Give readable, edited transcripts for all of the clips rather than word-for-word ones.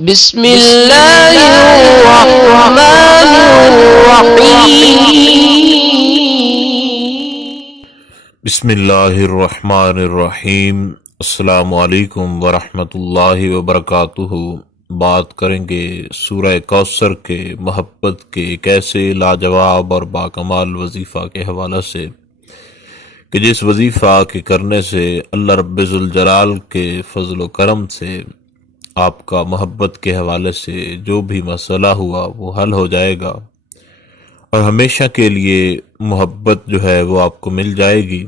بسم اللہ الرحمن الرحیم۔ بسم اللہ الرحمن الرحیم۔ السلام علیکم ورحمۃ اللہ وبرکاتہ۔ بات کریں گے سورہ کوثر کے محبت کے ایک ایسے لاجواب اور باکمال وظیفہ کے حوالے سے کہ جس وظیفہ کے کرنے سے اللہ رب ذوالجلال کے فضل و کرم سے آپ کا محبت کے حوالے سے جو بھی مسئلہ ہوا وہ حل ہو جائے گا اور ہمیشہ کے لیے محبت جو ہے وہ آپ کو مل جائے گی۔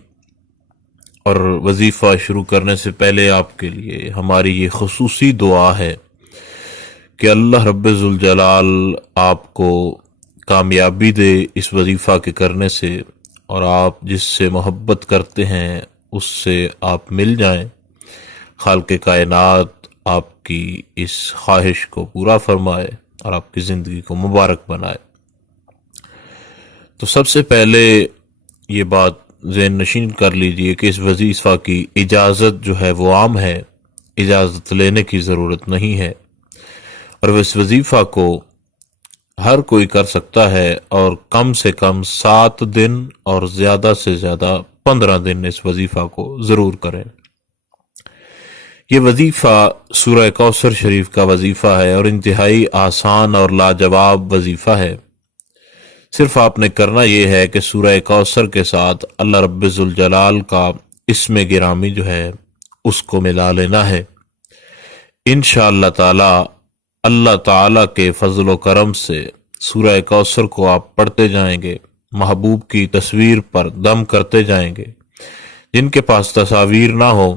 اور وظیفہ شروع کرنے سے پہلے آپ کے لیے ہماری یہ خصوصی دعا ہے کہ اللہ رب ذوالجلال آپ کو کامیابی دے اس وظیفہ کے کرنے سے، اور آپ جس سے محبت کرتے ہیں اس سے آپ مل جائیں۔ خالق کائنات آپ کی اس خواہش کو پورا فرمائے اور آپ کی زندگی کو مبارک بنائے۔ تو سب سے پہلے یہ بات ذہن نشین کر لیجئے کہ اس وظیفہ کی اجازت جو ہے وہ عام ہے، اجازت لینے کی ضرورت نہیں ہے، اور اس وظیفہ کو ہر کوئی کر سکتا ہے، اور کم سے کم 7 دن اور زیادہ سے زیادہ 15 دن اس وظیفہ کو ضرور کریں۔ یہ وظیفہ سورہ کوثر شریف کا وظیفہ ہے اور انتہائی آسان اور لاجواب وظیفہ ہے۔ صرف آپ نے کرنا یہ ہے کہ سورہ کوثر کے ساتھ اللہ رب ذوالجلال کا اسم گرامی جو ہے اس کو ملا لینا ہے۔ انشاءاللہ تعالی اللہ تعالی کے فضل و کرم سے سورہ کوثر کو آپ پڑھتے جائیں گے، محبوب کی تصویر پر دم کرتے جائیں گے۔ جن کے پاس تصاویر نہ ہو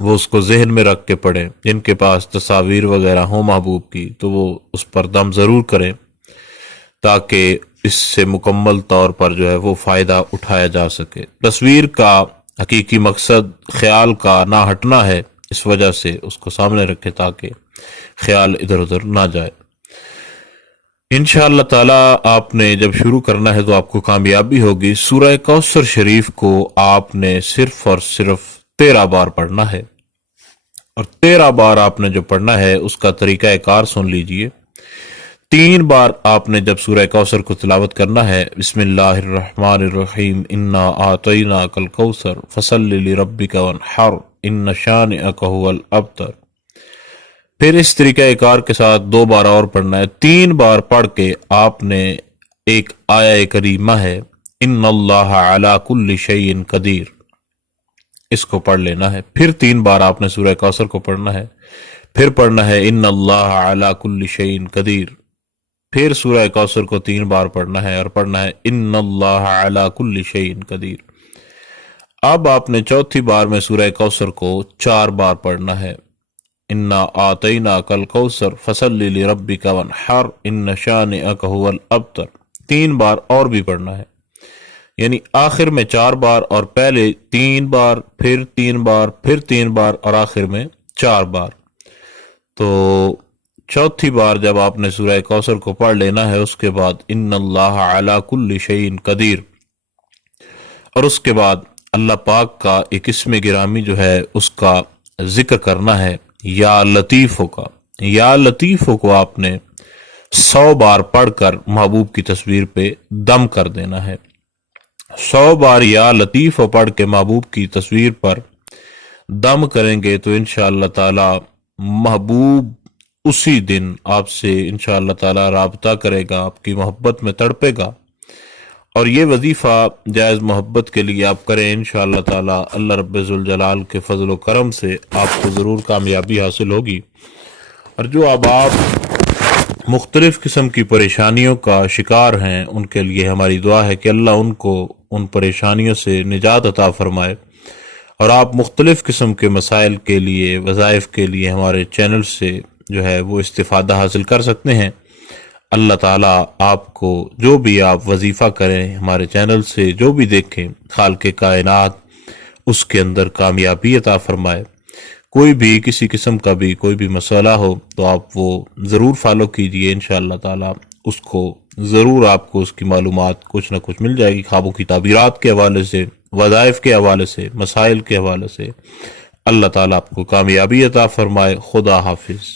وہ اس کو ذہن میں رکھ کے پڑھیں، جن کے پاس تصاویر وغیرہ ہوں محبوب کی تو وہ اس پر دم ضرور کریں، تاکہ اس سے مکمل طور پر جو ہے وہ فائدہ اٹھایا جا سکے۔ تصویر کا حقیقی مقصد خیال کا نہ ہٹنا ہے، اس وجہ سے اس کو سامنے رکھے تاکہ خیال ادھر ادھر نہ جائے۔ انشاءاللہ تعالی آپ نے جب شروع کرنا ہے تو آپ کو کامیابی ہوگی۔ سورہ کوثر شریف کو آپ نے صرف اور صرف 13 بار پڑھنا ہے، اور 13 بار آپ نے جو پڑھنا ہے اس کا طریقہ کار سن لیجئے۔ 3 بار آپ نے جب سورہ کوثر کو تلاوت کرنا ہے، بسم اللہ الرحمن الرحیم، انا اعطیناک الکوثر فصل لربک وانحر ان شانئک هو الابتر۔ پھر اس طریقہ کار کے ساتھ 2 بار اور پڑھنا ہے۔ 3 بار پڑھ کے آپ نے ایک آیہ کریمہ ہے ان اللہ علی کل شیء قدیر، اس کو پڑھ لینا ہے۔ پھر 3 بار آپ نے سورہ کوثر کو پڑھنا ہے، پھر پڑھنا ہے ان اللہ علی کل شیء قدیر، پھر سورہ کوثر کو 3 بار پڑھنا ہے اور پڑھنا ہے ان اللہ علی کل شیء قدیر۔ اب آپ نے چوتھی بار میں سورہ کوثر کو 4 بار پڑھنا ہے، انا اعطیناک الکوثر فصل لربک وانحر ان شانئک هو الابتر۔ 3 بار اور بھی پڑھنا ہے، یعنی آخر میں 4 بار، اور پہلے 3 بار، پھر 3 بار، پھر 3 بار، اور آخر میں 4 بار۔ تو چوتھی بار جب آپ نے سورہ کوثر کو پڑھ لینا ہے، اس کے بعد ان اللہ علی کل شیء قدیر، اور اس کے بعد اللہ پاک کا ایک اسم گرامی جو ہے اس کا ذکر کرنا ہے، یا لطیفو کا۔ یا لطیفو کو آپ نے 100 بار پڑھ کر محبوب کی تصویر پہ دم کر دینا ہے۔ 100 بار یا لطیف پڑھ کے محبوب کی تصویر پر دم کریں گے تو انشاءاللہ تعالی محبوب اسی دن آپ سے انشاءاللہ تعالی رابطہ کرے گا، آپ کی محبت میں تڑپے گا، اور یہ وظیفہ جائز محبت کے لیے آپ کریں انشاءاللہ تعالی اللہ رب ذوالجلال کے فضل و کرم سے آپ کو ضرور کامیابی حاصل ہوگی۔ اور جو اب آپ مختلف قسم کی پریشانیوں کا شکار ہیں ان کے لیے ہماری دعا ہے کہ اللہ ان کو ان پریشانیوں سے نجات عطا فرمائے، اور آپ مختلف قسم کے مسائل کے لیے، وظائف کے لیے ہمارے چینل سے جو ہے وہ استفادہ حاصل کر سکتے ہیں۔ اللہ تعالیٰ آپ کو جو بھی آپ وظیفہ کریں ہمارے چینل سے، جو بھی دیکھیں، خالق کائنات اس کے اندر کامیابی عطا فرمائے۔ کوئی بھی کسی قسم کا بھی کوئی بھی مسئلہ ہو تو آپ وہ ضرور فالو کیجئے، انشاءاللہ تعالی اس کو ضرور آپ کو اس کی معلومات کچھ نہ کچھ مل جائے گی، خوابوں کی تعبیرات کے حوالے سے، وظائف کے حوالے سے، مسائل کے حوالے سے۔ اللہ تعالیٰ آپ کو کامیابی عطا فرمائے۔ خدا حافظ۔